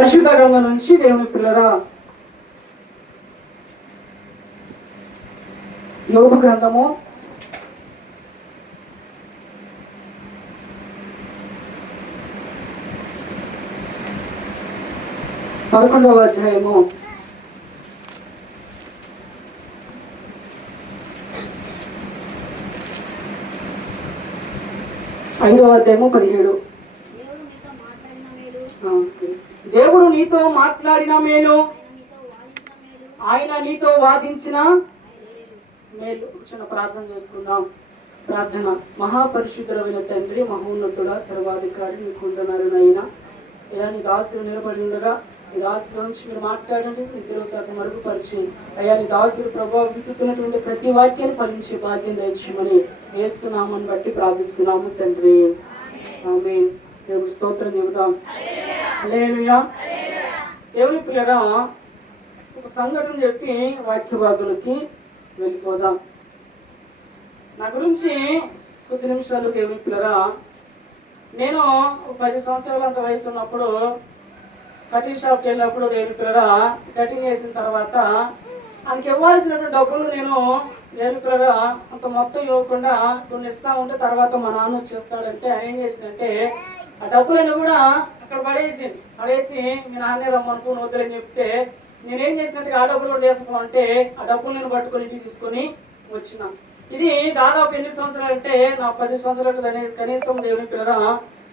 పరిశుద్ధ గ్రంథం నుంచి దేవుని పిల్లరా యోబు గ్రంథము 11వ అధ్యాయము 17. దేవుడు నీతో మాట్లాడిన మేలు, ఆయన నీతో వాదించిన మేలు. చిన్న ప్రార్థన చేసుకుందాం. ప్రార్థన. మహాపరిశుద్ధుడైన తండ్రి, మహోన్నతుడా, సర్వాధికారి, నీకు వందనాలనైనా. ఇలా నీ దాసులు నిలబడి ఉండగా నీ దాసుల నుంచి మీరు మాట్లాడండి, నీ శిలువ చేత మరుగుపరిచి అయ్యా నీ దాసులు ప్రభావం విత్తుతున్నటువంటి ప్రతి వాక్యాన్ని ఫలించే భాగ్యం దయచేయమని వేస్తున్నామని బట్టి ప్రార్థిస్తున్నాము తండ్రి. ఆమేన్. దేవుని స్తోత్రం చెబుదాం. హల్లెలూయా. దేవుని పిల్లరా, ఒక సంఘటన చెప్పి వాక్య భాగులకి వెళ్ళిపోదాం. నా గురించి కొద్ది నిమిషాలు దేవుని పిల్లరా, నేను 10 సంవత్సరాల అంత వయసు ఉన్నప్పుడు కటింగ్ షాప్కి వెళ్ళినప్పుడు దేవుని పిల్లరా, కటింగ్ చేసిన తర్వాత ఆయనకి ఇవ్వాల్సినటువంటి డబ్బులు నేను దేవుని పిల్లరా అంత మొత్తం ఇవ్వకుండా కొన్ని ఇస్తా ఉంటే తర్వాత మా నాన్న వచ్చేస్తాడంటే ఆయన ఏం చేసిందంటే ఆ డబ్బులను కూడా అక్కడ పడేసి మీ నాన్నే రమ్మనుకుని వద్దని చెప్తే నేనేం చేసినట్టు ఆ డబ్బులు కూడా చేసుకోమంటే ఆ డబ్బులు నేను పట్టుకొని ఇంటికి తీసుకొని వచ్చిన. ఇది దాదాపు ఎన్ని సంవత్సరాలు అంటే నా 10 సంవత్సరాలు కనీసం దేవుని పిల్లరా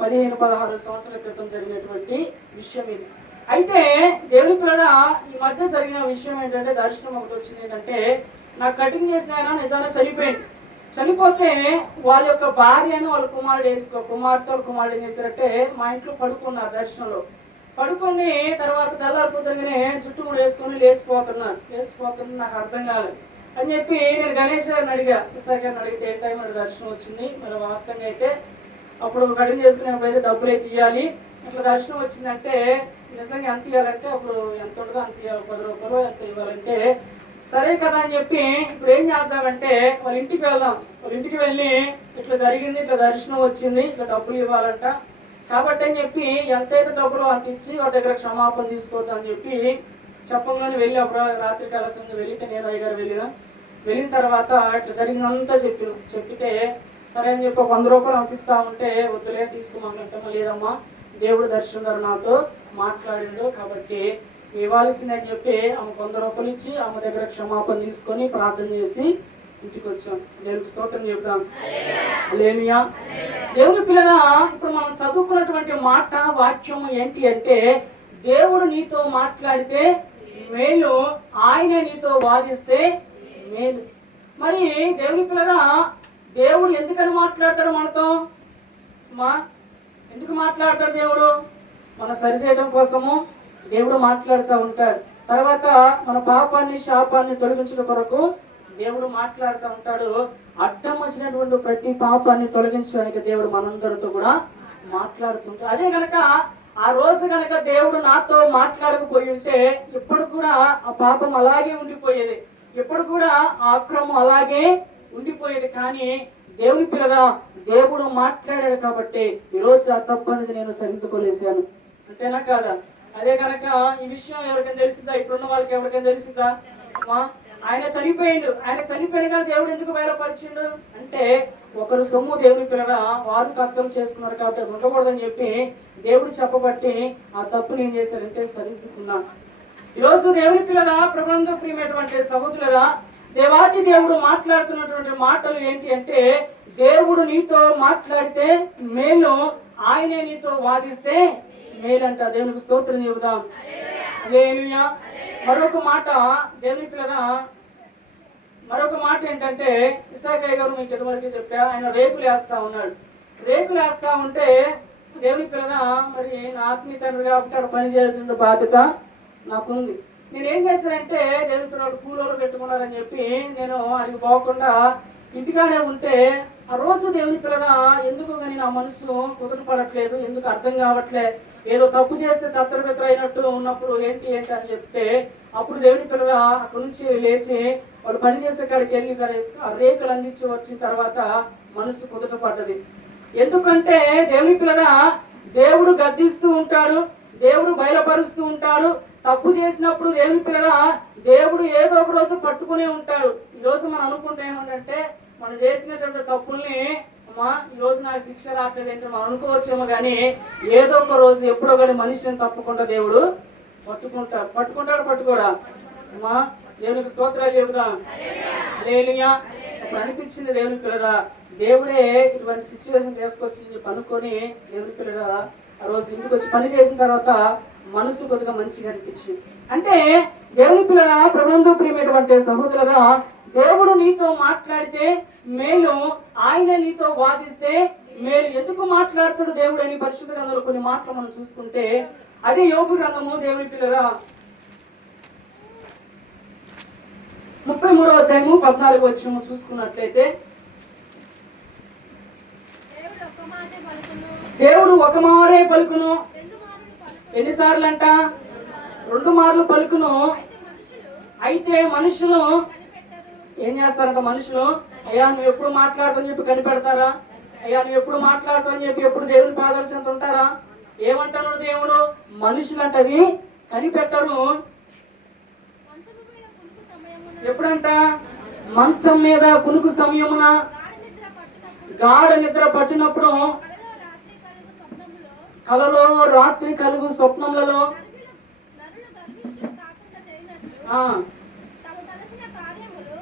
15-16 సంవత్సరాల క్రితం జరిగినటువంటి విషయం ఇది. అయితే దేవుని పిల్లరా ఈ మధ్య జరిగిన విషయం ఏంటంటే, దర్శనం ఒకటి వచ్చింది ఏంటంటే, నాకు కటింగ్ చేసిన ఆయన నిజంగా చనిపోతే వాళ్ళ యొక్క భార్యను వాళ్ళ కుమారుడు ఏం చేశారంటే మా ఇంట్లో పడుకున్నారు. దర్శనంలో పడుకొని తర్వాత తెల్లారిపోతుందనే జుట్టు కూడా వేసుకొని లేచిపోతున్నారు. నాకు అర్థం కాలేదు అని చెప్పి నేను గణేష్ గారిని అడిగా. విశాఖ గారిని అడిగితే ఏ టైం మరి దర్శనం వచ్చింది, మరి వాస్తవంగా అయితే అప్పుడు కటింగ్ చేసుకునేప్పుడు డబ్బులు అయితే ఇవ్వాలి, ఇట్లా దర్శనం వచ్చిందంటే నిజంగా ఎంత ఇవ్వాలంటే అప్పుడు ఎంత ఉంటుందో అంత ఇవ్వాలి, 10 రూపాయలు ఎంత ఇవ్వాలంటే సరే కదా అని చెప్పి ఇప్పుడు ఏం చేద్దామంటే వాళ్ళ ఇంటికి వెళ్దాం. వాళ్ళ ఇంటికి వెళ్ళి ఇట్లా జరిగింది, ఇట్లా దర్శనం వచ్చింది, ఇట్లా డబ్బులు ఇవ్వాలంట కాబట్టి అని చెప్పి ఎంతైతే డబ్బులు అంత ఇచ్చి వాళ్ళ దగ్గర క్షమాపణ తీసుకోవద్దు అని చెప్పి చెప్పగానే వెళ్ళి అప్పుడు రాత్రి కలసంగా వెళితే నేను అయ్యగారు వెళ్ళిన తర్వాత ఇట్లా జరిగిందంతా చెప్పితే సరే అని చెప్పి 100 రూపాయలు పంపిస్తా ఉంటే వద్దులే తీసుకోమంటే లేదమ్మా దేవుడు దర్శనం ద్వారా నాతో మాట్లాడిండు కాబట్టి ఇవ్వాల్సిందని చెప్పి ఆమె 100 రూపాయలు ఇచ్చి ఆమె దగ్గర క్షమాపణ తీసుకొని ప్రార్థన చేసి ఇంటికి వచ్చాం. దేవుడికి స్తోత్రం చెప్తాం. హల్లెలూయా. దేవుని పిల్లగా ఇప్పుడు మనం చదువుకున్నటువంటి వాక్యం ఏంటి అంటే, దేవుడు నీతో మాట్లాడితే మేలు, ఆయనే నీతో వాదిస్తే మేలు. మరి దేవుని పిల్లగా దేవుడు ఎందుకని మాట్లాడతాడు మనతో? ఎందుకు మాట్లాడతాడు దేవుడు? మన సరిచేయడం కోసము దేవుడు మాట్లాడుతూ ఉంటాడు. తర్వాత మన పాపాన్ని శాపాన్ని తొలగించడం కొరకు దేవుడు మాట్లాడుతూ ఉంటాడు. అడ్డం వచ్చినటువంటి ప్రతి పాపాన్ని తొలగించడానికి దేవుడు మనందరితో కూడా మాట్లాడుతుంటాడు. అదే గనక ఆ రోజు గనక దేవుడు నాతో మాట్లాడకపోయి ఉంటే ఇప్పుడు కూడా ఆ పాపం అలాగే ఉండిపోయేది, ఇప్పుడు కూడా ఆ అక్రమం అలాగే ఉండిపోయేది. కానీ దేవుని పిల్లగా దేవుడు మాట్లాడాడు కాబట్టి ఈరోజు ఆ తప్పు అనేది నేను సరిదిద్దుకోలేసాను. అంతేనా కాదా? అదే కనుక ఈ విషయం ఎవరికైనా తెలిసిందా? ఇప్పుడున్న వాళ్ళకి ఎవరికైనా తెలిసిందా? ఆయన చనిపోయిన కానీ దేవుడు ఎందుకు బయలుపరిచిండు అంటే, ఒకరు సొమ్ము దేవుని పిల్లగా వారు కష్టం చేసుకున్నారు కాబట్టి అది ఉండకూడదని చెప్పి దేవుడు చెప్పబట్టి ఆ తప్పుని ఏం చేశారంటే సరిదిద్దుకున్నాను. ఈరోజు దేవుని పిల్లగా ప్రభునందు ప్రియమైనటువంటి సహోదరులారా, దేవాది దేవుడు మాట్లాడుతున్నటువంటి మాటలు ఏంటి అంటే, దేవుడు నీతో మాట్లాడితే మేలు, ఆయనే నీతో వాదిస్తే మేలంట. దేవునికి స్తోత్రం చెబుదాం. హల్లెలూయా. మరొక మాట దేవుని పిల్లగా, మరొక మాట ఏంటంటే, ఇసాకయ్య గారు మీకు ఇదివరకు చెప్పా, ఆయన రేకులు వేస్తా ఉంటే దేవుని పిల్లగా మరి నా ఆత్మీయ తండ్రి కాబట్టి అక్కడ పని చేయాల్సిన బాధ్యత నాకుంది. నేనేం చేశానంటే దేవుని పిల్లలు కూలోలు పెట్టుకున్నారని చెప్పి నేను ఆయనకు పోకుండా ఇంటికానే ఉంటే ఆ రోజు దేవుని పిల్లగా ఎందుకు కానీ నా మనసు కుదురుపడట్లేదు, ఎందుకు అర్థం కావట్లే, ఏదో తప్పు చేస్తే తత్తరబెత్తర అయినట్టు ఉన్నప్పుడు ఏంటి అని చెప్తే అప్పుడు దేవుని పిల్లగా అక్కడి నుంచి లేచి వాళ్ళు పని చేసే కాడికి వెళ్ళి ఆ రేకులు అందించి వచ్చిన తర్వాత మనసు కుదుట పడ్డది. ఎందుకంటే దేవుని పిల్లగా దేవుడు గద్దిస్తూ ఉంటాడు, దేవుడు బయలుపరుస్తూ ఉంటాడు. తప్పు చేసినప్పుడు దేవుని పిల్లగా దేవుడు ఏదో ఒక రోజు పట్టుకునే ఉంటాడు. ఈ రోజు మనం అనుకుంటే ఏమంటే మనం చేసినటువంటి తప్పుల్ని అమ్మా ఈ రోజు నాకు శిక్ష రావట్లేదు అంటే మనం అనుకోవచ్చేమో, కానీ ఏదో ఒక రోజు ఎప్పుడో కానీ మనిషిని తప్పకుండా దేవుడు పట్టుకుంటాడు పట్టుకోడా అమ్మా. దేవునికి స్తోత్రాలు చెబుదాం. హల్లెలూయా. ఇప్పుడు అనిపించింది దేవుని పిల్లగా దేవుడే ఇటువంటి సిచ్యువేషన్ తీసుకొచ్చి చెప్పి అనుకొని దేవుని పిల్లగా ఆ రోజు ఇంటికి వచ్చి పని చేసిన తర్వాత మనసు కొద్దిగా మంచిగా అనిపించింది. అంటే దేవుని పిల్లగా ప్రభువునందు ప్రియమైనటువంటి సహోదరులుగా దేవుడు నీతో మాట్లాడితే మేలు, ఆయన నీతో వాదిస్తే మేలు. ఎందుకు మాట్లాడుతాడు దేవుడు అని పరిశుద్ధ గ్రంథంలో కొన్ని మాటలు మనం చూసుకుంటే అదే యోబు గ్రంథము దేవుని పిల్లగా 33వ అధ్యాయము 14వ వచనము చూసుకున్నట్లయితే దేవుడు ఒక మారే పలుకును. ఎన్నిసార్లు అంట? 2 మార్లు పలుకును. అయితే మనుషులు ఏం చేస్తారంట? మనుషులు అయ్యా నువ్వు ఎప్పుడు మాట్లాడుతని చెప్పి కనిపెడతారా? అయ్యా నువ్వు ఎప్పుడు మాట్లాడుతని చెప్పి ఎప్పుడు దేవుని పాదర్శనతో ఉంటారా? ఏమంటారు దేవుడు? మనుషులు అంటది కనిపెట్టరు. ఎప్పుడంట? మంచం మీద కునుకు సమయమున, గాఢ నిద్ర పట్టినప్పుడు, కలలో రాత్రి కలుగు స్వప్నములలో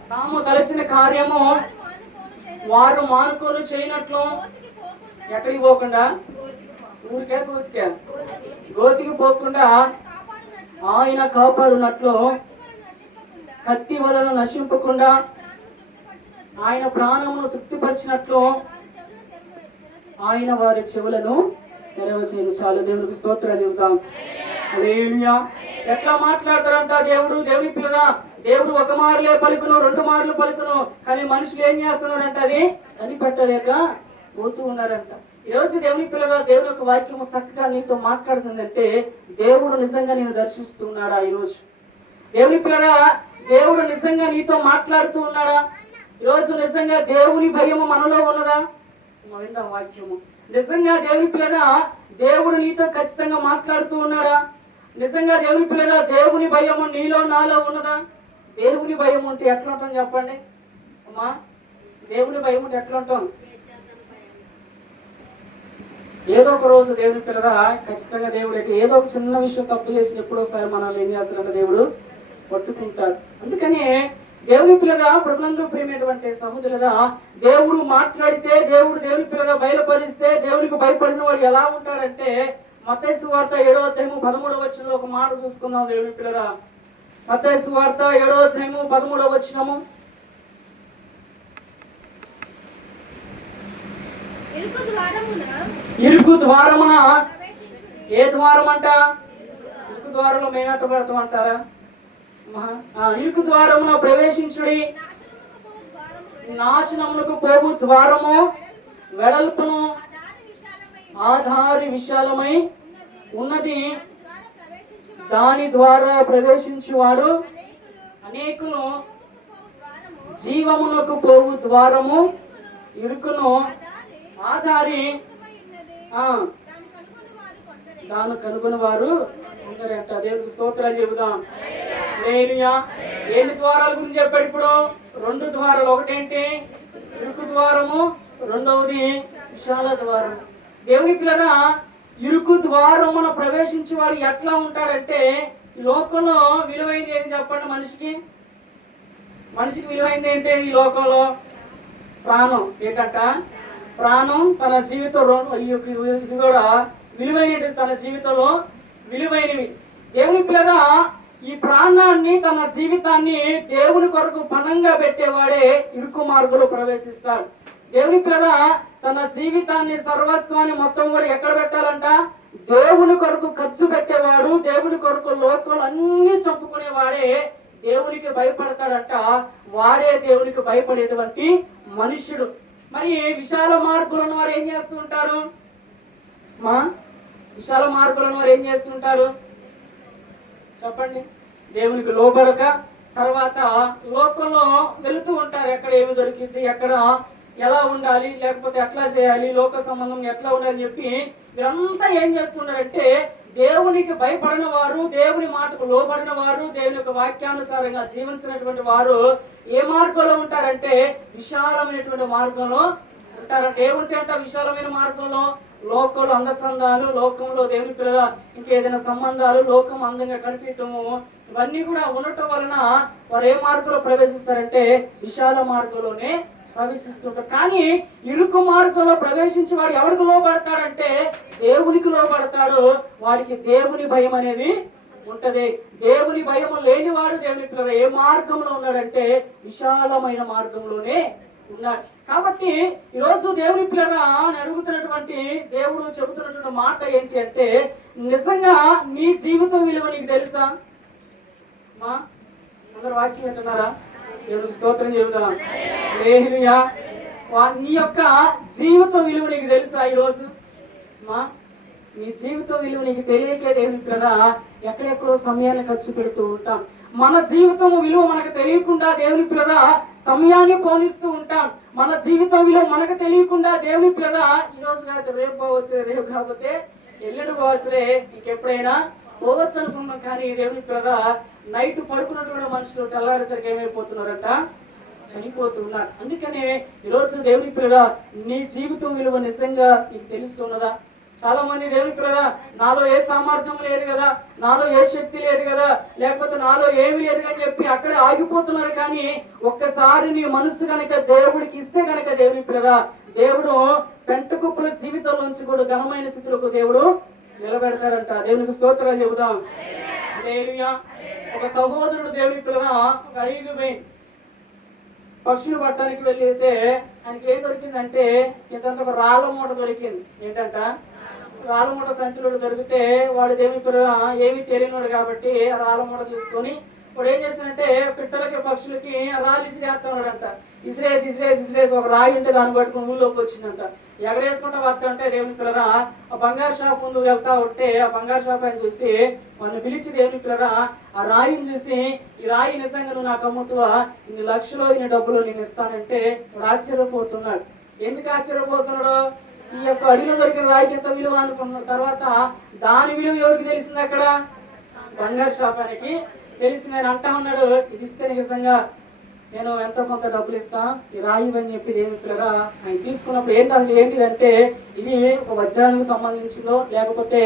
తాము తలచిన కార్యము వారు మానుకోలు చేయనట్లు. ఎక్కడికి పోకుండా? ఊరికే గోతికి పోకుండా ఆయన కాపాడునట్లు, కత్తి వలన నశింపకుండా ఆయన ప్రాణమును తృప్తిపరిచినట్లు ఆయన వారి చెవులను నెరవేర్చేయను. చాలు. దేవునికి స్తోత్రాలు చెబుతాం. హల్లెలూయా. ఎట్లా మాట్లాడతారంట దేవుడు? దేవుని పిల్లగా దేవుడు ఒక మారులే పలుకును, 2 మార్లు పలుకును, కానీ మనుషులు ఏం చేస్తున్నారంట? అది కనిపెట్టలేక పోతూ ఉన్నారంట. ఈరోజు దేవుని పిల్లగా దేవుని యొక్క వాక్యము చక్కగా నీతో మాట్లాడుతుందంటే దేవుడు నిజంగా నేను దర్శిస్తూ ఉన్నాడా? ఈరోజు దేవుని పిల్లగా దేవుడు నిజంగా నీతో మాట్లాడుతూ ఉన్నాడా? ఈరోజు నిజంగా దేవుని భయము మనలో ఉన్నదా? విందాం వాక్యము. నిజంగా దేవుని పిల్లగా దేవుడు నీతో ఖచ్చితంగా మాట్లాడుతూ ఉన్నాడా? నిజంగా దేవుని పిల్లగా దేవుని భయము నీలో నాలో ఉన్నదా? దేవుని భయం ఉంటే ఎట్లా ఉంటాం చెప్పండి అమ్మా? దేవుని భయం ఉంటే ఎట్లా ఉంటాం? ఏదో ఒక రోజు దేవుని పిల్లగా ఖచ్చితంగా దేవుడు అయితే ఏదో ఒక చిన్న విషయం తప్పు చేసిన ఎప్పుడోసారి మనల్ని ఏం చేస్తారంటే దేవుడు పట్టుకుంటాడు. అందుకని దేవుని పిల్లగా ప్రభువునందు ప్రియమైనటువంటి సహోదరులుగా దేవుడు మాట్లాడితే, దేవుడు దేవుని పిల్లగా బయలుపరిస్తే దేవునికి భయపడిన వాడు ఎలా ఉంటాడంటే మత్తయి సువార్త 7వ అధ్యాయము 13వ వచనంలో ఒక మాట చూసుకుందాం. దేవుని పిల్లగా మత్తయి సువార్త 7వ అధ్యాయము 13వ వచనము. ఇరుకు ద్వారమున. ఏ ద్వారం అంట? ఇరుకు ద్వారంలో మేనట్ట పెడతామంటారా? ఇరుకు ద్వారమున ప్రవేశించుడి, నాశనమునకు పోవు ద్వారము వెడల్పును ఆధారి విశాలమై ఉన్నది, దాని ద్వారా ప్రవేశించువాడు అనేకులు. జీవమునకు పోవు ద్వారము ఇరుకును, ఆధారి దాన్ని కనుగొని వారు అందరంట. దేవునికి స్తోత్రాలు చెబుదాం. హల్లెలూయా. ఎన్ని ద్వారాల గురించి చెప్పాడు ఇప్పుడు? 2 ద్వారాలు. ఒకటేంటి? ఇరుకు ద్వారము, రెండవది విశాల ద్వారం. దేవుని పిల్లగా ఇరుకు ద్వారమున ప్రవేశించి వాడు ఎట్లా ఉంటాడంటే ఈ లోకంలో విలువైంది ఏం చెప్పండి? మనిషికి విలువైంది ఏంటి ఈ లోకంలో? ప్రాణం. ఏంటంట? ప్రాణం. తన జీవితంలో ఇది కూడా విలువైనవి, తన జీవితంలో విలువైనవి. దేవుని పిల్లగా ఈ ప్రాణాన్ని, తన జీవితాన్ని దేవుని కొరకు పణంగా పెట్టేవాడే ఇరుకు మార్గంలో ప్రవేశిస్తాడు. దేవుని పిల్లగా తన జీవితాన్ని, సర్వస్వాన్ని మొత్తం కూడా ఎక్కడ పెట్టాలంట? దేవుని కొరకు ఖర్చు పెట్టేవాడు, దేవుని కొరకు లోకాలు అన్ని చంపుకునేవాడే దేవునికి భయపడతాడంట. వాడే దేవునికి భయపడేటువంటి మనుష్యుడు. మరి విశాల మార్గంలో ఉన్న వారు ఏం చేస్తూ ఉంటారు? విశాల మార్గంలో ఉన్న వారు ఏం చేస్తుంటారు చెప్పండి? దేవునికి లోబడక తర్వాత లోకంలో వెళుతూ ఉంటారు. ఎక్కడ ఏమి దొరికింది, ఎక్కడ ఎలా ఉండాలి, లేకపోతే ఎట్లా చేయాలి, లోక సంబంధం ఎట్లా ఉండాలని చెప్పి వీరంతా ఏం చేస్తున్నారంటే దేవునికి భయపడిన వారు, దేవుని మాటకు లోబడిన వారు, దేవుని యొక్క వాక్యానుసారంగా జీవించినటువంటి వారు ఏ మార్గంలో ఉంటారంటే విశాలమైనటువంటి మార్గంలో ఉంటారంటే. ఏముంటే అంట విశాలమైన మార్గంలో? లోకంలో అందచందాలు, లోకంలో దేవుని పిల్లల ఇంకేదైనా సంబంధాలు, లోకం అందంగా కనిపించటము, ఇవన్నీ కూడా ఉండటం వలన వారు ఏ మార్గంలో ప్రవేశిస్తారంటే విశాల మార్గంలోనే ప్రవేశిస్తుంటారు. కానీ ఇరుకు మార్గంలో ప్రవేశించి వాడు ఎవరికి లోబడతాడంటే దేవునికి లోబడతాడు. వాడికి దేవుని భయం అనేది ఉంటది. దేవుని భయం లేనివాడు దేవుని పిల్లలు ఏ మార్గంలో ఉన్నాడంటే విశాలమైన మార్గంలోనే ఉన్నాడు. కాబట్టి ఈరోజు దేవుని పిల్లగా అడుగుతున్నటువంటి దేవుడు చెబుతున్నటువంటి మాట ఏంటి అంటే, నిజంగా నీ జీవితం విలువ నీకు తెలుసా? మా అందరు వాక్యం వింటున్నారా? దేవుడికి స్తోత్రం చెబుదాం. హల్లెలూయా. నీ యొక్క జీవితం విలువ నీకు తెలుసా? ఈరోజు మా నీ జీవితం విలువ నీకు తెలియకే దేవుని పిల్లగా ఎక్కడెక్కడో సమయాన్ని ఖర్చు పెడుతూ ఉంటాం. మన జీవితం విలువ మనకు తెలియకుండా దేవుని పిల్లగా సమయాన్ని పోనిస్తూ ఉంటాం. మన జీవితం విలువ మనకు తెలియకుండా దేవుని పిల్లగా ఈరోజు కాదు రేపు పోవచ్చు, రేపు కాకపోతే ఎల్లుండి పోవచ్చులే, ఇంకెప్పుడైనా పోవచ్చు అనుకున్నాం. కానీ దేవుని పిల్లగా నైట్ పడుకున్నటువంటి మనుషులు తెల్లారేసరికి ఏమైపోతున్నారంట? చనిపోతున్నారు. అందుకనే ఈరోజు దేవుని పిల్లగా నీ జీవితం విలువ నిజంగా నీకు తెలుస్తున్నదా? చాలా మంది దేవుని పిల్లగా నాలో ఏ సామర్థ్యం లేదు కదా, నాలో ఏ శక్తి లేదు కదా, లేకపోతే నాలో ఏమి లేదు అని చెప్పి అక్కడే ఆగిపోతున్నారు. కానీ ఒక్కసారి నీ మనసు కనుక దేవుడికి ఇస్తే కనుక దేవుని పిల్లగా దేవుడు పెంట కుప్పల జీవితం నుంచి కూడా ఘనమైన స్థితిలోకి దేవుడు నిలబెడతాడంట. దేవునికి స్తోత్రాలు చెబుదాం. హల్లెలూయా. ఒక సహోదరుడు దేవుని పిల్లగా ఒక అడవికి పక్షులు పట్టడానికి వెళ్ళితే ఆయనకి ఏం దొరికిందంటే ఇంతంత ఒక రాళ్ళ మూట దొరికింది. ఏంటంట? రాళ్ళ మూట సంచులు దొరికితే వాడు దేవుని పిల్లగా ఏమీ తెలియనివాడు కాబట్టి రాళ్ళ మూట తీసుకొని వాడు ఏం చేస్తాడంటే పిట్టలకి పక్షులకి రాళ్ళు ఇసిరేస్తున్నాడంట. ఇసిరేసి ఇసిరేసి ఇసిరేసి ఒక రాయి ఉంటే దాన్ని పట్టుకుని ఊళ్ళోకి వచ్చిందంట. ఎగరేసుకుంటా వస్తుంటే దేవుని పిల్లగా ఆ బంగారు షాప్ ముందు వెళ్తా ఉంటే ఆ బంగారు షాప్ ఆయన చూసి వాళ్ళని పిలిచి దేవుని పిల్లగా ఆ రాయిని చూసి, ఈ రాయి నిజంగా నువ్వు నాకు అమ్ముతావా, ఇన్ని లక్షలు ఇన్ని డబ్బులు నేను ఇస్తానంటే వాడు ఆశ్చర్యపోతున్నాడు. ఎందుకు ఆశ్చర్యపోతున్నాడు? ఈ యొక్క అడిలో దొరికిన రాయికి ఎంత విలువ అనుకున్న తర్వాత దాని విలువ ఎవరికి తెలిసింది? అక్కడ బంగారు షాప్ ఆయనకి తెలిసి నేను అంటా ఉన్నాడు, ఇది ఇస్తే నిజంగా నేను ఎంతో కొంత డబ్బులు ఇస్తా, ఈ రాయి అని చెప్పి దేవుని పిల్లగా ఆయన తీసుకున్నప్పుడు ఏంటిదంటే ఇది ఒక వజ్రానికి సంబంధించిందో లేకపోతే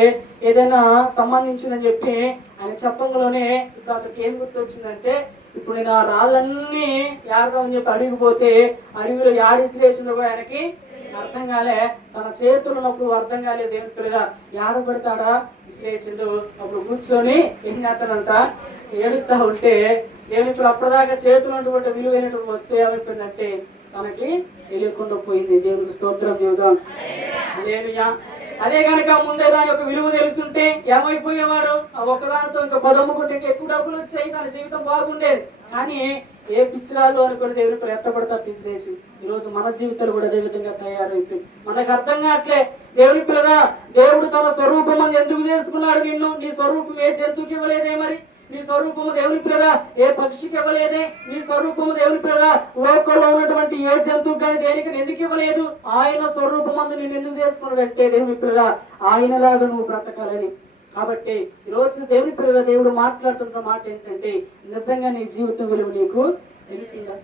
ఏదైనా సంబంధించిందని చెప్పి ఆయన చెప్పంలోనే ఇప్పుడు అతనికి ఏం గుర్తొచ్చిందంటే, ఇప్పుడు నేను ఆ రాళ్ళన్నీ ఏడదామని చెప్పి అడిగిపోతే అడవిలో యాడిసిలేసిన ఆయనకి అర్థం కాలే, తన చేతులు ఉన్నప్పుడు అర్థం కాలేదు. దేవుని పిల్లగా ఏడబడతాడా విశ్లేషిండు. అప్పుడు కూర్చొని ఏం చేస్తాడంట? ఏడుస్తా ఉంటే దేవుని పిల్లలు అప్పటిదాకా చేతులు ఉన్నటువంటి విలువైనటువంటి వస్తువు ఏమైపోయిందంటే తనకి తెలియకుండా పోయింది. దేవునికి స్తోత్రం చెబుదాం. హల్లెలూయా. అదే కనుక ముందే దాని యొక్క విలువ తెలుస్తుంటే ఏమైపోయేవాడు? ఆ ఒక్కదానితో ఇంకా పదమ్ముకుంటే ఎక్కువ డబ్బులు వచ్చాయి, తన జీవితం బాగుండేది. కానీ ఏ పిచ్చిరాళ్ళు అనుకుని దేవుని పిల్లలు ఎత్తపడతా పిచ్చిరేసి ఈరోజు మన జీవితాలు కూడా అదే విధంగా తయారైపోయి మనకు అర్థం కావట్లే. దేవుని పిల్లగా దేవుడు తన స్వరూపం అని ఎందుకు చేసుకున్నాడు నిన్ను? నీ స్వరూపం ఏ జంతువుకి ఇవ్వలేదే? మరి నీ స్వరూపము దేవుని పిల్లగా ఏ పక్షికి ఇవ్వలేదే? నీ స్వరూపము దేవుని పిల్లగా లోకంలో ఉన్నటువంటి ఏ జంతువు కానీ దేనికి ఎందుకు ఇవ్వలేదు? ఆయన స్వరూపమందు నేను ఎందుకు చేసుకున్నాడంటే దేవుని పిల్లగా ఆయనలాగా నువ్వు బ్రతకాలని. కాబట్టి ఈరోజు దేవుని పిల్లగా దేవుడు మాట్లాడుతున్న మాట ఏంటంటే, నిజంగా నీ జీవితం విలువ నీకు తెలిసిందా?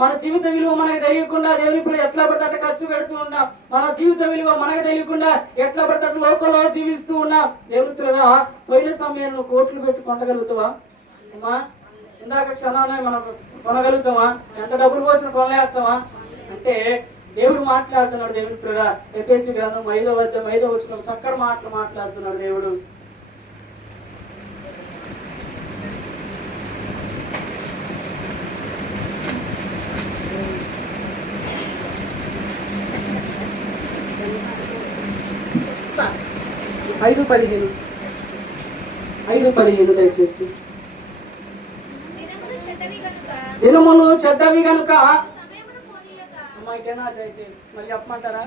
మన జీవిత విలువ మనకు తెలియకుండా దేవుని పిల్లలు ఎట్లా పడితే ఖర్చు పెడుతూ ఉన్నాం. మన జీవిత విలువ మనకు తెలియకుండా ఎట్లా పడితే లోకంలో జీవిస్తూ ఉన్నాం. దేవుని పిల్లగా పోయిన సమయంలో కోట్లు పెట్టి కొనగలుగుతావా? అమ్మా ఇందాక క్షణాన్ని మనం కొనగలుగుతామా? ఎంత డబ్బులు పోసిన కొనలేస్తామా అంటే దేవుడు మాట్లాడుతున్నాడు. దేవుని పిల్లగా ఎఫెసీ గ్రంథం 5వ వచనం చక్కటి మాటలు మాట్లాడుతున్నాడు దేవుడు. ఐదు పదిహేను దయచేసి. దినములు చెడ్డవి కనుక అమ్మాయికేనా దయచేసి మళ్ళీ చెప్పమంటారా?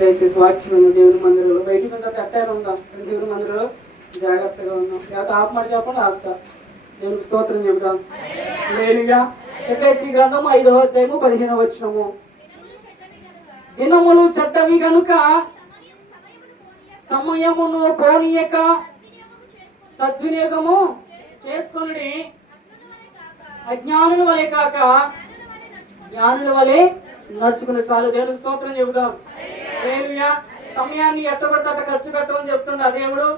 దయచేసి వాక్యం దేవుని మందిరంలో బయట అట్టారు ఉందాం. దేవుని మందిరంలో జాగ్రత్తగా ఉన్నాం. లేకపోతే ఆపమాట చెప్పండి ఆపుతా. దేవునికి స్తోత్రం చెబుతాం. హల్లెలూయా. ఎఫెసీ గ్రంథం 5వ అధ్యాయము 15వ వచనము. దినములు చెడ్డవి కనుక సమయమును పోనీయక సద్వినియోగము చేసుకొనుడి. అజ్ఞానుల వలె కాక జ్ఞానుల వలె నడుచుకుని. చాలు, దేవుని స్తోత్రం చెబుదాం. హల్లెలూయా. సమయాన్ని ఎట్టబడితే అట్ట ఖర్చు పెట్టమని చెప్తున్నాడు దేవుడు.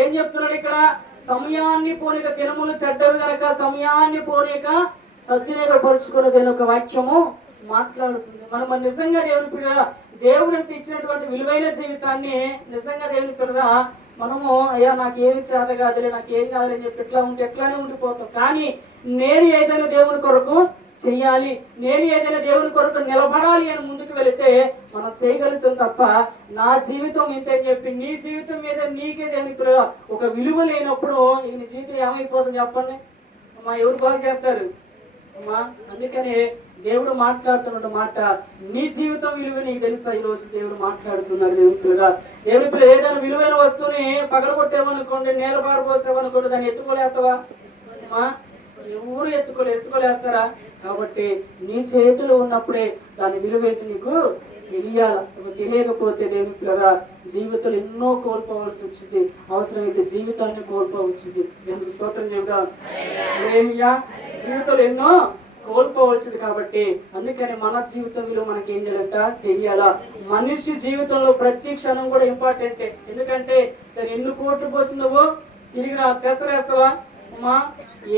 ఏం చెప్తున్నాడు ఇక్కడ? సమయాన్ని పోనీక, దినములు చెడ్డవి కనుక సమయాన్ని పోనీక సద్వినియోగపరుచుకున్నది ఒక వాక్యము మాట్లాడుతుంది. మనం నిజంగా దేవుని పిల్ల, దేవుడు ఇచ్చినటువంటి విలువైన జీవితాన్ని నిజంగా దేవుని పిల్ల మనము అయ్యా నాకు ఏమి చేత కాదులే, నాకు ఏం కాదులని చెప్పి ఎట్లా ఉంటే ఎట్లానే ఉండిపోతాం. కానీ నేను ఏదైనా దేవుని కొరకు చెయ్యాలి, నేను ఏదైనా దేవుని కొరకు నిలబడాలి అని ముందుకు వెళితే మనం చేయగలుగుతాం తప్ప నా జీవితం ఇంతని చెప్పి నీ జీవితం మీద నీకే దేవుని పిల్ల ఒక విలువ లేనప్పుడు ఈ నీ జీవితం ఏమైపోతుంది చెప్పండి అమ్మా? ఎవరు బాగా చేస్తారు అమ్మా? అందుకని దేవుడు మాట్లాడుతున్న మాట, నీ జీవితం విలువ నీకు తెలుస్తా. ఈ రోజు దేవుడు మాట్లాడుతున్నాడు. దేవుని పిల్లగా, దేవుని పిల్ల ఏదైనా విలువైన వస్తువుని పగలగొట్టేవనుకోండి, నేల పారిపోసావనుకోండి, దాన్ని ఎత్తుకోలేస్తావా అమ్మా? ఎవరు ఎత్తుకోలేస్తారా? కాబట్టి నీ చేతిలో ఉన్నప్పుడే దాని విలువేంటి నీకు తెలియాల. తెలియకపోతే దేవుని పిల్లగా జీవితంలో ఎన్నో కోల్పోవాల్సి వచ్చింది. అవసరమైతే జీవితాన్ని కోల్పోవచ్చింది. దేవునికి స్తోత్రం చెబుదాం. హల్లెలూయా. జీవితంలో ఎన్నో కోల్పోవచ్చింది. కాబట్టి అందుకని మన జీవితం విలువ మనకి ఏం చేయాలంట తెలియాలా. మనిషి జీవితంలో ప్రతి క్షణం కూడా ఇంపార్టెంటే. ఎందుకంటే దాన్ని ఎన్ని కోట్లు పోతున్నావో తిరిగి తెస్తరేస్తావా అమ్మా?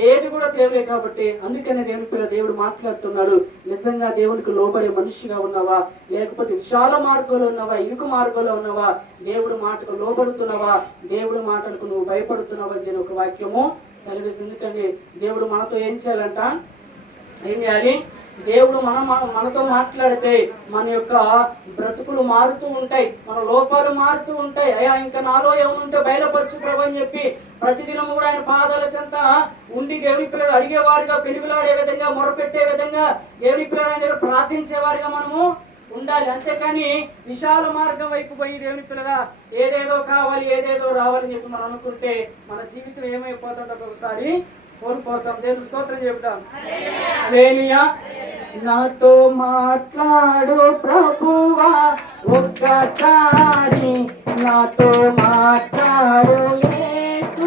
ఏది కూడా తేవలే. కాబట్టి అందుకనే దేవుని పిల్ల దేవుడు మాట్లాడుతున్నాడు. నిజంగా దేవునికి లోబడే మనిషిగా ఉన్నావా, లేకపోతే విశాల మార్గంలో ఉన్నావా, ఇరుకు మార్గంలో ఉన్నావా, దేవుడు మాటకు లోబడుతున్నావా, దేవుడు మాటలకు నువ్వు భయపడుతున్నావా అని ఒక వాక్యము సెలవిస్తుంది. ఎందుకంటే దేవుడు మనతో ఏం చేయాలంట, ఏం చేయాలి? దేవుడు మనతో మాట్లాడితే మన యొక్క బ్రతుకులు మారుతూ ఉంటాయి, మన లోపాలు మారుతూ ఉంటాయి. అయ్యా ఇంకా నాలో ఏమనుంటే బయలుపరచు ప్రభు అని చెప్పి ప్రతిదినం కూడా ఆయన పాదాల చెంత ఉండి దేవుని పిల్లలు అడిగేవారుగా, పెనుగులాడే విధంగా, మొరపెట్టే విధంగా, దేవుని పిల్లలు ఆయన దగ్గర ప్రార్థించేవారుగా మనము ఉండాలి. అంతేకాని విశాల మార్గం వైపు పోయి దేవుని పిల్లగా ఏదేదో కావాలి, ఏదేదో రావాలని చెప్పి మనం అనుకుంటే మన జీవితం ఏమైపోతుందో ఒకసారి కోల్పోతాం. దేవునికి స్తోత్రం చెబుతాం. హల్లెలూయా. నాతో మాట్లాడు ప్రభువా ఒక్కసారి, నాతో మాట్లాడు యేసు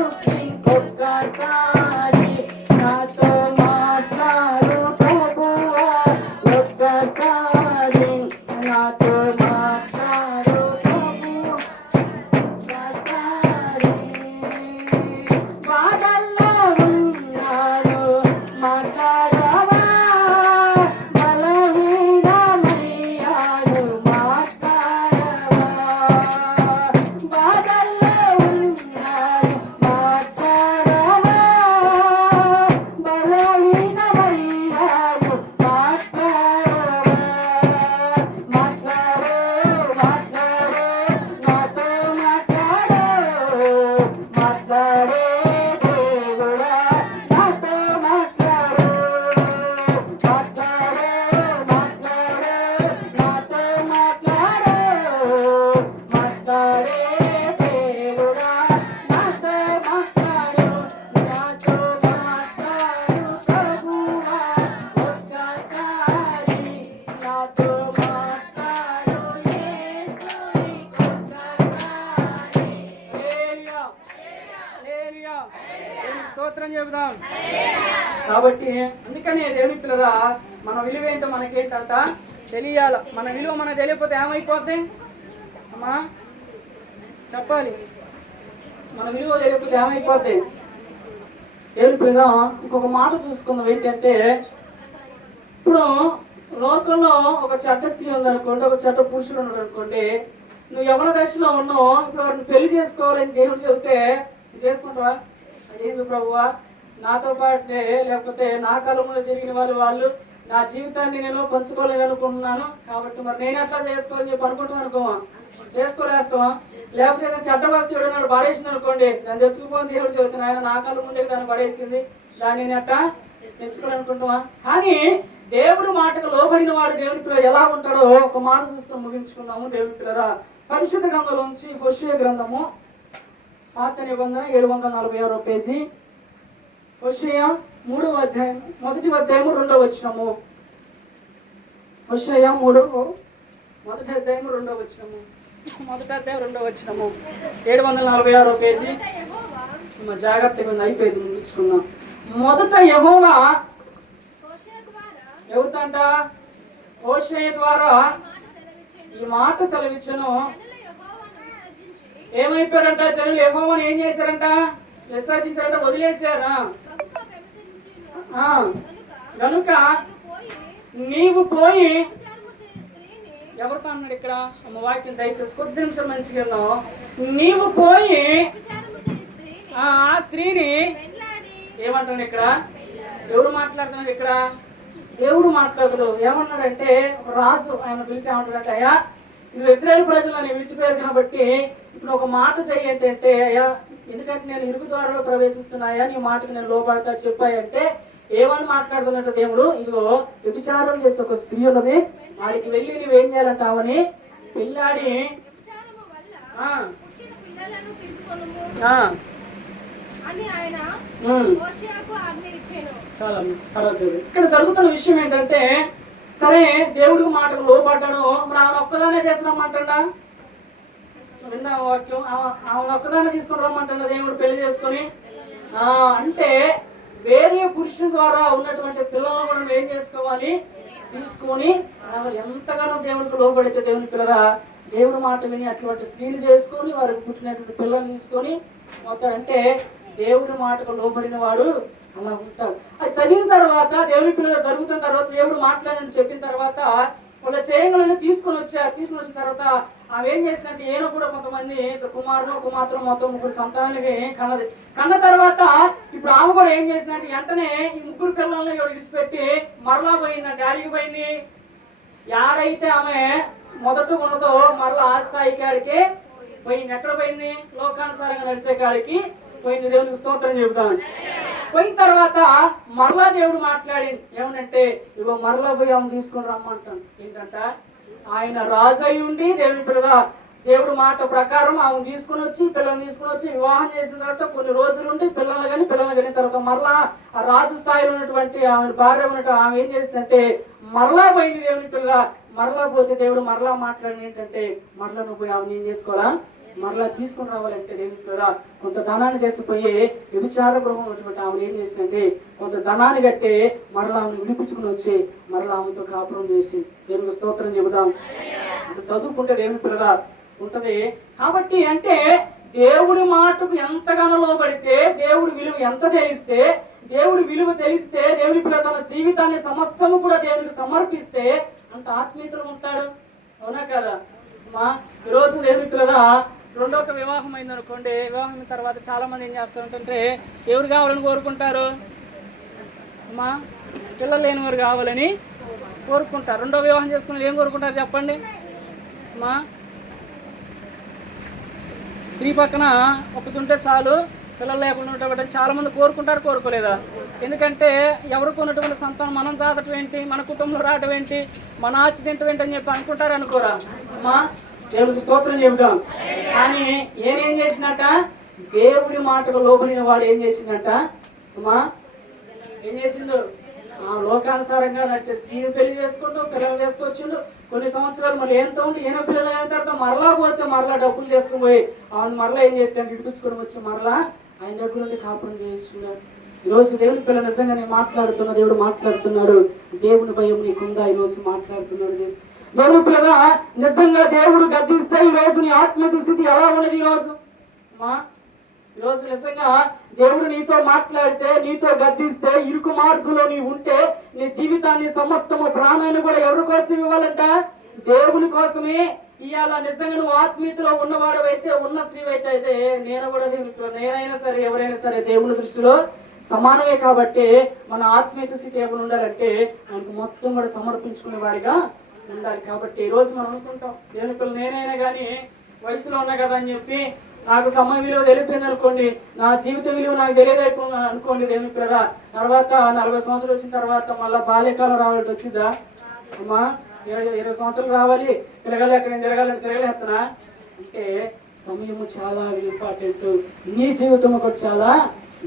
ఒక్కసారి, నాతో మాట్లాడు ప్రభువా ఒక్కసారి, నాతో మాట్లాడు ప్రభు ఒక్కసారి. బాధల్లో ఉన్నాడు మాట్లాడవా, బలహీనమయ్యాడు మాట్లాడవా, బాధల్లో ఉన్నాడు మాట్లాడవా, బలహీనమయ్యాడు మాట్లాడవా, మాట్లాడు మాట్లాడు నాతో మాట్లాడు, మాట్లాడే దేవుడా నాతో మాట్లాడు, మాట్లాడు మాట్లాడు నాతో మాట్లాడు, మాట్లాడే దేవుడా నాతో మాట్లాడు, నాతో మాట్లాడు ప్రభువా ఒక్కసారి, నాతో మాట్లాడు యేసు ఒక్కసారి. హల్లెలూయా. హల్లెలూయా. దేవునికి స్తోత్రం చెబుదాం. కాబట్టి అందుకనే దేవుని పిల్లగా మన విలువ ఏంటో మనకేంటంట తెలియాల. మన విలువ మనకు తెలియకపోతే ఏమైపోద్ది అమ్మా? చెప్పాలి. మన విలువ తెలియకపోతే ఏమైపోద్ది? దేవుని పిల్ల ఇంకొక మాట చూసుకుందాం. ఏంటంటే ఇప్పుడు లోకంలో ఒక చెడ్డ స్త్రీ ఉందనుకోండి, ఒక చెడ్డ పురుషుడు ఉన్నాడు అనుకోండి, నువ్వు యవ్వన దశలో ఉన్నావు, ఇప్పుడు వారిని పెళ్లి చేసుకోవాలని దేవుడు చెబితే చేసుకుంటావా? అదేందు ప్రభువా, నాతో పాటే లేకపోతే నా కళ్ళ ముందు తిరిగిన వాళ్ళు నా జీవితాన్ని నేను పంచుకోలేని అనుకుంటున్నాను, కాబట్టి మరి నేను ఎట్లా చేసుకోవాలని చెప్పి అనుకుంటున్నాను అనుకోమా, చేసుకోలేస్తావా? లేకపోతే ఏదైనా చెడ్డ వస్తువు ఎవడన్నాడు పడేసింది అనుకోండి, దాన్ని తెచ్చుకుపోని దేవుడు చెబుతున్నా, ఆయన నా కళ్ళ ముందే దాన్ని పడేసింది, దాన్ని నేను ఎట్టా తెచ్చుకోవాలనుకుంటున్నా. కానీ దేవుడు మాటకు లోబడిన వాడు దేవుని పిల్ల ఎలా ఉంటాడో ఒక మాట చూసుకొని ముగించుకున్నాము. దేవుని పిల్లరా, పరిశుద్ధ గ్రంథంలోంచి హోషేయ గ్రంథము పాత నిబంధన 746 పేజీ, హోషేయ 3వ అధ్యాయం 1వ అధ్యాయము 2వ వచనము. హోషేయ 3వ 1వ అధ్యాయము 2వ వచనము. మొదట అధ్యాయం 2వ వచనము 746 పేజీ. జాగ్రత్తగా ఉంది, అయిపోయింది, ముగించుకుందాం. మొదట యెహోవా ఎవరితంట? హోషేయ ద్వారా ఈ మాట సెలవిచ్చను. ఏమైపోయారంట జనులు? యెహోవాను ఏం చేశారంట? విసర్జించారంట, వదిలేశారా? కనుక నీవు పోయి ఎవరితో అన్నాడు ఇక్కడ? వాక్యం దయచేసి కొద్ది నిమిషం మంచిగా. నీవు పోయి ఆ స్త్రీని ఏమంటాడు ఇక్కడ? ఎవరు మాట్లాడుతున్నాడు ఇక్కడ? దేవుడు మాట్లాడుతున్నాడు. ఏమన్నాడంటే రాజు ఆయన పిలిచి ఏమంటాడంటే, అయ్యా ఇది ఇశ్రాయేలు ప్రజలను విడిచిపోయారు కాబట్టి ఇప్పుడు ఒక మాట చెయ్యి అంటే, అయ్యా ఎందుకంటే నేను ఇరుకు ద్వారాలో ప్రవేశిస్తున్నాయా, నీ మాటకు నేను లోపడతా చెప్పాయంటే ఏమని మాట్లాడుతున్నట్టు దేవుడు? ఇదిగో వ్యభిచారం చేసే ఒక స్త్రీ ఉన్నది, వారికి వెళ్ళి నువ్వేం చేయాలంటావని పెళ్ళాడి చాలా తర్వాత ఇక్కడ జరుగుతున్న విషయం ఏంటంటే, సరే దేవుడికి మాటకు లోపడ్డాడు, మరి ఆమె ఒక్కదానే చేసినామంటా? విన్నా వాక్యం? ఆమె ఒక్కదానే తీసుకుని రమ్మంటా దేవుడు పెళ్లి చేసుకొని. అంటే వేరే పురుషుని ద్వారా ఉన్నటువంటి పిల్లలను కూడా ఏం చేసుకోవాలి? తీసుకొని ఎంతగానో దేవుడికి లోబడితే దేవుని పిల్లరా దేవుడి మాట విని అటువంటి స్త్రీలు చేసుకొని వారికి పుట్టినటువంటి పిల్లలు తీసుకొని అవుతాడంటే దేవుడి మాటకు లోబడిన వాడు అలా ఉంటాడు. అది చదివిన తర్వాత దేవుని పిల్లలు జరుగుతున్న తర్వాత దేవుడు మాట్లాడిన చెప్పిన తర్వాత వాళ్ళ చేయగలని తీసుకొని వచ్చిన తర్వాత ఆమె ఏం చేసిందంటే, ఏనో కూడా కొంతమంది కుమార్తెలు మొత్తం 3 సంతానానికి కన్న తర్వాత ఇప్పుడు ఆమె కూడా ఏం చేసిందంటే వెంటనే ఈ 3 పిల్లల్ని విడిచిపెట్టి మరలా పోయిందంటే డాడీకి పోయింది. యాడైతే ఆమె మొదట ఉన్నదో మరలా ఆ స్థాయి కాడికి పోయింది. ఎక్కడ పోయింది? లోకానుసారంగా నడిచే కాడికి పోయింది. దేవునికి స్తోత్రం చెబుతాను. పోయిన తర్వాత మరలా దేవుడు మాట్లాడింది ఏమనంటే, ఇగో మరలా పోయి ఆమె తీసుకొని రమ్మంటాను. ఏంటంట? ఆయన రాజు అయి ఉండి దేవుని పిల్లగా దేవుడు మాట ప్రకారం ఆమె పిల్లల్ని తీసుకుని వచ్చి వివాహం చేసిన తర్వాత కొన్ని రోజులు ఉండి పిల్లలు కలిగిన తర్వాత మరలా ఆ రాజు స్థాయిలో ఉన్నటువంటి ఆమె భార్య ఉన్నట్టు ఆమె ఏం చేసిందంటే మరలా పోయింది దేవుని పిల్లగా. మరలా పోతే దేవుడు మరలా మాట్లాడిన ఏంటంటే, మరలా నువ్వు పోయి ఆమె ఏం చేసుకోవాలా? మరలా తీసుకుని రావాలంటే దేవుని పిల్లగా కొంత ధనాన్ని చేసిపోయి వ్యభిచార గృహం ఉన్నటువంటి ఆమె ఏం చేసిందంటే కొంత ధనాన్ని కట్టి మరలా ఆమెను విడిపించుకుని వచ్చి మరలా ఆమెతో కాపురం చేసి దేవునికి స్తోత్రం చెబుదాం. చదువుకుంటే దేవుని పిల్లగా ఉంటది. కాబట్టి అంటే దేవుడి మాటకు ఎంతగానో లోబడితే, దేవుడి విలువ ఎంత తెలిస్తే, దేవుడి విలువ తెలిస్తే దేవుని పిల్ల తన జీవితాన్ని సమస్తము కూడా దేవునికి సమర్పిస్తే అంత ఆత్మీయతలు ఉంటాడు. అవునా కదా? ఈరోజు దేవుని పిల్లగా రెండో వివాహం అయింది అనుకోండి. వివాహం తర్వాత చాలా మంది ఏం చేస్తారంటే ఎవరు కావాలని కోరుకుంటారు? అమ్మా పిల్లలు లేని వారు కావాలని కోరుకుంటారు. రెండో వివాహం చేసుకుని ఏం కోరుకుంటారు చెప్పండి? అమ్మా స్త్రీ పక్కన ఒకటి చాలు, పిల్లలు లేకుండా ఉండటం చాలా మంది కోరుకుంటారు. కోరుకోలేదా? ఎందుకంటే ఎవరికి ఉన్నటువంటి సంతానం మనం చాదటం ఏంటి, మన కుటుంబంలో రావటం ఏంటి, మన ఆస్తి తింటం ఏంటి అని చెప్పి అనుకుంటారు అనుకోరా? అమ్మా దేవుడికి స్తోత్రం చెబుతాం. కానీ ఏం చేసిందట? దేవుడి మాటకు లోబడిన వాడు ఏం చేసిందట? అమ్మా ఏం చేసిండు? లోకానుసారంగా నడిచే స్త్రీని పెళ్లి చేసుకుంటూ పిల్లలు చేసుకొచ్చిండు. కొన్ని సంవత్సరాలు మళ్ళీ ఎంత ఉండి ఏనో పిల్లలు అయిన తర్వాత మరలా పోతే మరలా డబ్బులు చేసుకుపోయి ఆయన మరలా ఏం చేస్తాడు? ఇడిపించుకొని వచ్చి మరలా ఆయన దగ్గర నుండి కాపురం చేయించున్నాడు. ఈరోజు దేవుని పిల్లలు నిజంగానే దేవుడు మాట్లాడుతున్నాడు. దేవుని భయం నీకుందా? ఈరోజు మాట్లాడుతున్నాడు. దేవుని పిల్లగా నిజంగా దేవుడు గద్దిస్తే ఈరోజు నీ ఆత్మీయ స్థితి ఎలా ఉన్నది? ఈరోజు నిజంగా దేవుడు నీతో మాట్లాడితే, నీతో గద్దిస్తే, ఇరుకు మార్గంలో నీ ఉంటే నీ జీవితాన్ని సమస్తము ప్రాణాన్ని కూడా ఎవరి కోసం ఇవ్వాలంట? దేవుని కోసమే ఇవాళ. నిజంగా నువ్వు ఆత్మీయతలో ఉన్నవాడవైతే, ఉన్న స్త్రీవైతే అయితే నేను కూడా నేనైనా సరే ఎవరైనా సరే దేవుని దృష్టిలో సమానమే. కాబట్టి మన ఆత్మీయత స్థితి ఏమైనా ఉండాలంటే మనకు మొత్తం కూడా సమర్పించుకునే వాడిగా ఉండాలి. కాబట్టి ఈ రోజు మనం అనుకుంటాం దేవుని పిల్లలు నేనైనా కానీ వయసులో ఉన్నా కదా అని చెప్పి నాకు సమయ విలువ తెలిపింది అనుకోండి, నా జీవిత విలువ నాకు తెలియదు అనుకోండి. దేవుని పిల్లగా తర్వాత 40 సంవత్సరాలు వచ్చిన తర్వాత మళ్ళీ బాల్యకాలం రావాలంటే వచ్చిందా? అమ్మా 20 సంవత్సరాలు రావాలి, తిరగాలి, ఎక్కడ నేను తిరగలేస్తున్నా అంటే సమయము చాలా ఇంపార్టెంట్. నీ జీవితం ఒకటి చాలా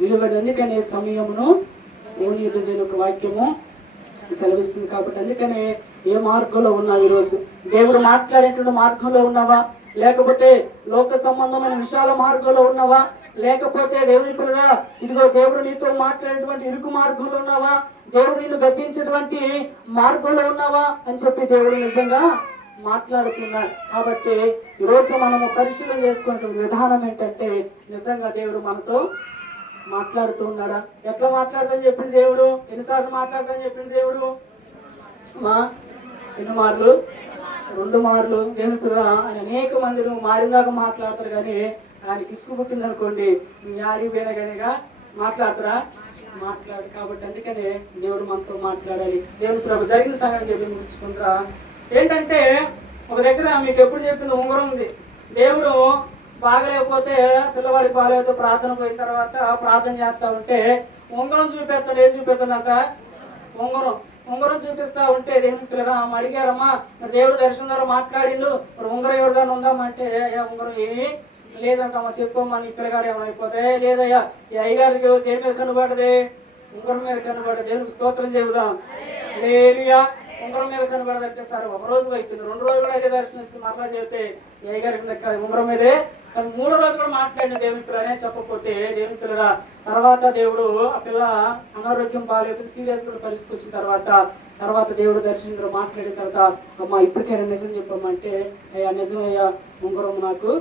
విలువైనది. అందుకనే సమయమును దేవుని యొక్క వాక్యము సెలవిస్తుంది. కాబట్టి అందుకనే ఏ మార్గంలో ఉన్నావు ఈరోజు? దేవుడు మాట్లాడేటువంటి మార్గంలో ఉన్నావా, లేకపోతే లోక సంబంధమైన విషయాల మార్గంలో ఉన్నావా, లేకపోతే దేవుని పిల్లగా ఇదిగో దేవుడు నీతో మాట్లాడేటువంటి ఇరుకు మార్గంలో ఉన్నావా, దేవుడు నిన్ను గద్దించేటువంటి మార్గంలో ఉన్నావా అని చెప్పి దేవుడు నిజంగా మాట్లాడుతున్నాడు. కాబట్టి ఈరోజు మనము పరిశీలన చేసుకునే విధానం ఏంటంటే, నిజంగా దేవుడు మనతో మాట్లాడుతూ ఉన్నాడా? ఎట్లా మాట్లాడదని చెప్పింది దేవుడు? ఎన్నిసార్లు మాట్లాడదని చెప్పింది దేవుడు? ఎన్ని మార్లు? 2 మార్లు. దేవుడు ఆయన అనేక మంది నువ్వు మారినాక మాట్లాడతారు, కానీ ఆయనకి ఇసుకు పుట్టింది అనుకోండి, నువ్వు ఆడిపోయినా కనుక మాట్లాడతారా? మాట్లాడు. కాబట్టి అందుకనే దేవుడు మనతో మాట్లాడాలి. దేవుడు ప్రభు జరిగిన సంగతి చెప్పి ముగించుకుంటారా ఏంటంటే, ఒక దగ్గర మీకు ఎప్పుడు చెప్పింది ఉంగరం ఉంది. దేవుడు బాగలేకపోతే పిల్లవాడి బాగలేకపోతే ప్రార్థన పోయిన తర్వాత ప్రార్థన చేస్తా ఉంటే ఉంగరం చూపెడతాడు. ఏం చూపెడతాక? ఉంగరం చూపిస్తా ఉంటే దేవుని పిల్లగా అడిగారమ్మా, మరి దేవుడు దర్శనం ద్వారా మాట్లాడిండు, మరి ఉంగరం ఎవరిదాన్ని ఉందామంటే ఉంగరం ఏమి లేదంటమ్మా, చెప్పమ్మా నీ పిల్లగాడు ఏమైపోతే లేదయ్యా, ఈ అయ్యగారికి దేని మీద కనబడదే? ఉంగరం మీద కనబడే. దేవునికి స్తోత్రం చెబుదాం. లేలుయా. ఉంగరం మీద కనబడదంటే సార్ ఒక రోజు అయిపోయింది, 2 రోజులు కూడా అయితే దర్శనం ఇచ్చింది. మరలా చెబితే ఏ గారికి ఉంగరం మీదే, కానీ 3వ రోజు కూడా మాట్లాడిన దేవుని పిల్లనే చెప్పకపోతే దేవుని పిల్లగా తర్వాత దేవుడు ఆ పిల్ల అనారోగ్యం బాగాలేదు, సీరియస్ కూడా పరిస్థితి వచ్చిన తర్వాత దేవుడు దర్శనం మాట్లాడిన తర్వాత అమ్మ ఇప్పటికైనా నిజం చెప్పమంటే, అయ్యా నిజమయ్యా, ఉంగరం నాకు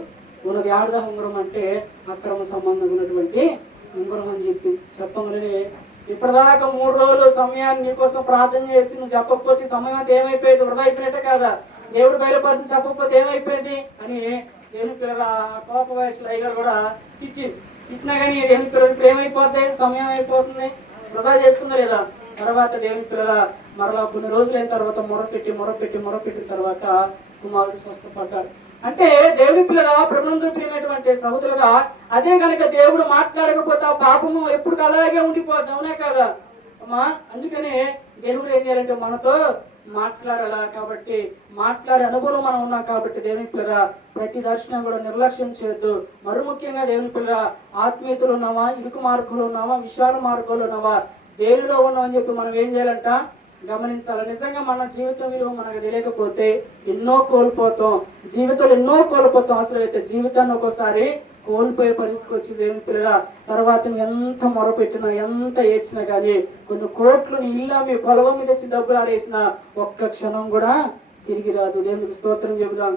ఉన్నది ఆడదా ఉంగరం అంటే అక్రమ సంబంధం ఉన్నటువంటి ఉంగరం అని చెప్పగానే ఇప్పటిదాకా 3 రోజులు సమయాన్ని నీకోసం ప్రార్థన చేసి నువ్వు చెప్పకపోతే సమయం అంటే ఏమైపోయింది? వృధా అయిపోయినట్టే కదా. దేవుడు బయలుపరిచి చెప్పకపోతే ఏమైపోయింది అని దేవుని పిల్లల కోప వయసులో అయ్యగారు కూడా తిట్టినా కానీ దేవుని పిల్లలకి ఏమైపోతే సమయం అయిపోతుంది, వృధా చేసుకుందా లేదా? తర్వాత దేవుని పిల్లల మరలా కొన్ని రోజులు అయిన తర్వాత మొరపెట్టిన తర్వాత కుమారుడు స్వస్థపడ్డాడు. అంటే దేవుని పిల్లగా ప్రభుత్వం ప్రియమైనటువంటి సహోదరులుగా, అదే కనుక దేవుడు మాట్లాడకపోతే ఆ పాపము ఎప్పుడు అలాగే ఉండిపోద్ది. అవునే కదా అమ్మా? అందుకనే దేవుడు ఏం చేయాలంటే మనతో మాట్లాడాలా. కాబట్టి మాట్లాడే అనుభవం మనం ఉన్నాం. కాబట్టి దేవుని పిల్లగా ప్రతి దర్శనం కూడా నిర్లక్ష్యం చేయొద్దు. మరి ముఖ్యంగా దేవుని పిల్లగా ఆత్మీయతలు ఉన్నావా, ఇరుకు మార్గంలో ఉన్నావా, విశాల మార్గంలో ఉన్నావా, దేనిలో ఉన్నామని చెప్పి మనం ఏం చేయాలంట గమనించాలి. నిజంగా మన జీవితం విలువ మనకు తెలియకపోతే ఎన్నో కోల్పోతాం. జీవితంలో ఎన్నో కోల్పోతాం. అసలు అయితే జీవితాన్ని ఒక్కోసారి కోల్పోయే పరిస్థితి వచ్చి దేవుని పిల్లగా తర్వాత ఎంత మొరపెట్టినా ఎంత ఏడ్చినా కానీ కొన్ని కోట్లు నీ ఇల్లు మీ పొలం మీద వచ్చి డబ్బులు ఆడేసినా ఒక్క క్షణం కూడా తిరిగి రాదు. దేవునికి స్తోత్రం చెబుదాం.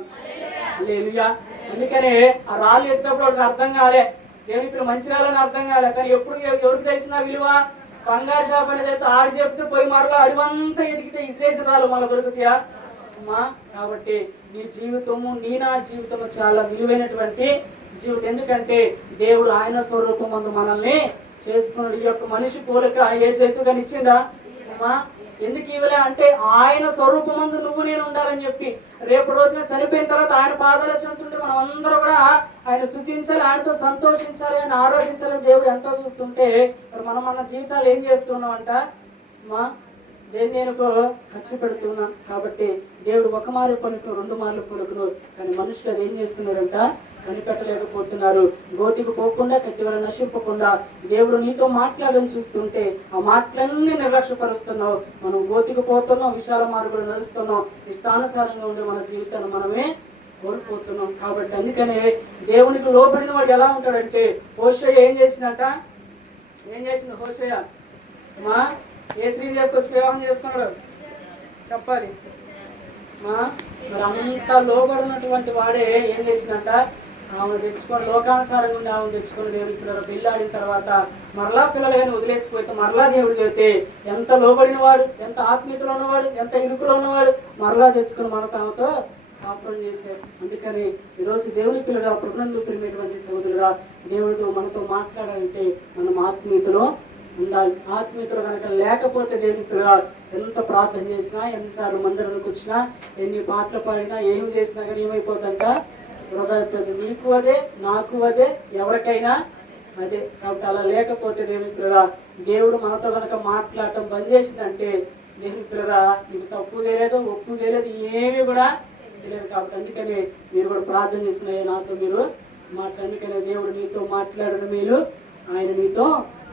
హల్లెలూయా. అందుకనే ఆ రాళ్ళు వేసినప్పుడు వాడికి అర్థం కాలే, దేవుని పిల్లలు మంచి రాళ్ళని అర్థం కాలే. కానీ ఎప్పుడు ఎవరికి తెలిసిన విలువ? బంగారు షాప్ అని చెప్తే ఆడి చెప్తే పోయి మరలా అడివంతా ఎదిగితే ఇసిరేసిన రాళ్ళు మళ్ళీ దొరుకుతాయా అమ్మా? కాబట్టి నీ జీవితము నా జీవితము చాలా విలువైనటువంటి జీవితం. ఎందుకంటే దేవుడు ఆయన స్వరూపం ముందు మనల్ని చేసుకున్నాడు. ఈ యొక్క మనిషి పోలిక ఏ జంతువుగా ఇచ్చిందా అమ్మా? ఎందుకు ఇవ్వలే అంటే ఆయన స్వరూపం ముందు నువ్వు నేను ఉండాలని చెప్పి. రేపు రోజున చనిపోయిన తర్వాత ఆయన పాదాల చెందుతుంటే మనం అందరూ కూడా ఆయన స్తుతించాలి, ఆయనతో సంతోషించాలి, ఆయన ఆరాధించాలని దేవుడు ఎంతో చూస్తుంటే మరి మనం మన జీవితాలు ఏం చేస్తున్నాం అంట అమ్మా? దేని దేనికో ఖర్చు పెడుతున్నాం. కాబట్టి దేవుడు ఒక మారు పలుకును, 2 మార్లు పలుకును, కానీ మనుషులు అది ఏం చేస్తున్నారంట కనిపెట్టలేకపోతున్నారు. గోతికి పోకుండా కత్తి వల్ల నశింపకుండా దేవుడు నీతో మాట్లాడడం చూస్తుంటే ఆ మాటలన్నీ నిర్లక్ష్యపరుస్తున్నావు. మనం గోతికి పోతున్నాం, విశాల మార్గంలో నడుస్తున్నాం, ఇష్టానుసారంగా ఉండే మన జీవితాన్ని మనమే కోల్పోతున్నాం. కాబట్టి అందుకనే దేవునికి లోబడిన వాడు ఎలా ఉంటాడంటే, హోషేయ ఏం చేసినట్ట? ఏం చేసిన హోషేయ అమ్మా? ఏ స్త్రీని చేసుకొచ్చి వివాహం చేసుకున్నాడు చెప్పాలి మరి అంత లోబడినటువంటి వాడే ఏం చేసినట్ట? ఆమె తెచ్చుకొని లోకానుసారంగా ఉండి ఆమె తెచ్చుకొని దేవుడి పిల్లలు పెళ్ళాడిన తర్వాత మరలా పిల్లలు కానీ వదిలేసిపోతే మరలా దేవుడు చెబితే ఎంత లోబడిన వాడు, ఎంత ఆత్మీయతలో ఉన్నవాడు, ఎంత ఇరుకులో ఉన్నవాడు మరలా తెచ్చుకొని మనకు ఆమెతో కాపురం చేశారు. అందుకని ఈరోజు దేవుని పిల్లగా ప్రభుత్వం పిలిచేటువంటి సోదరుగా దేవుడితో మనతో మాట్లాడాలంటే మనం ఆత్మీయతలో ఉండాలి. ఆత్మీయతలు కనుక లేకపోతే దేవుని పిల్లగా ఎంత ప్రార్థన చేసినా, ఎన్నిసార్లు మందిరానికి వచ్చినా, ఎన్ని పాటలు పాడినా, ఏమి చేసినా కానీ ఏమైపోతుందంట వృధా అయిపోతుంది. నీకు అదే, నాకు అదే, ఎవరికైనా అదే. కాబట్టి అలా లేకపోతే దేవుని పిల్లగా దేవుడు మనతో కనుక మాట్లాడటం బంద్ చేసిందంటే దేవుని పిల్లగా నీకు తప్పు చేయలేదు, ఒప్పు చేయలేదు, ఏమీ కూడా తెలియదు. కాబట్టి అందుకని మీరు కూడా ప్రార్థన చేసుకునే నాతో మీరు అందుకనే దేవుడు నీతో మాట్లాడడం మీరు, ఆయన నీతో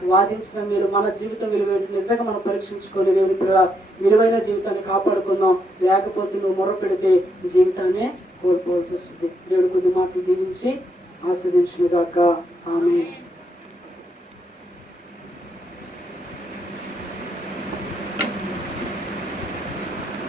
వాదించిన మీరు మన జీవితం విలువ నిజంగా మనం పరీక్షించుకొని దేవుని పిల్ల విలువైన జీవితాన్ని కాపాడుకుందాం. లేకపోతే నువ్వు మొర పెడితే జీవితాన్ని కోల్పోవాల్సి వస్తుంది. దేవుడి కొద్ది మాటలు దీవించి ఆస్వాదించుగాక. ఆమేన్.